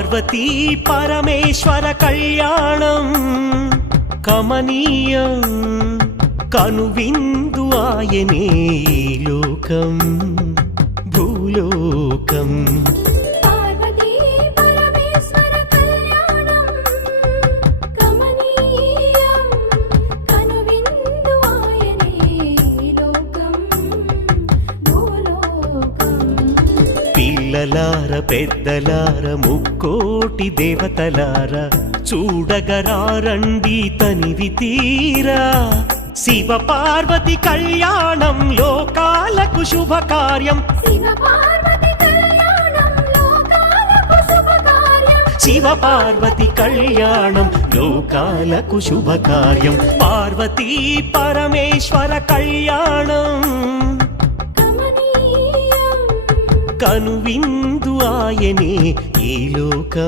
పార్వతీ పరమేశ్వర కళ్యాణం కమనీయం కనువిందు ఆయనే ఈ లోకం భూలోకం పార్వతీ పరమేశ్వర కళ్యాణం కమనీయం కనువిందు ఆయనే ఈ లోకం భూలోకం పిల్లలార పెద్దలార ముక్కోటి దేవతలార చూడగరారండి తనివి తీరా శివ పార్వతి కళ్యాణం లోకాలకు శుభకార్యం శివ పార్వతి కళ్యాణం లోకాలకు శుభకార్యం శివ పార్వతి కళ్యాణం లోకాలకు శుభకార్యం పార్వతీ పరమేశ్వర కళ్యాణం కమనీయం కనువిందు ఆయనే ఈ లోకం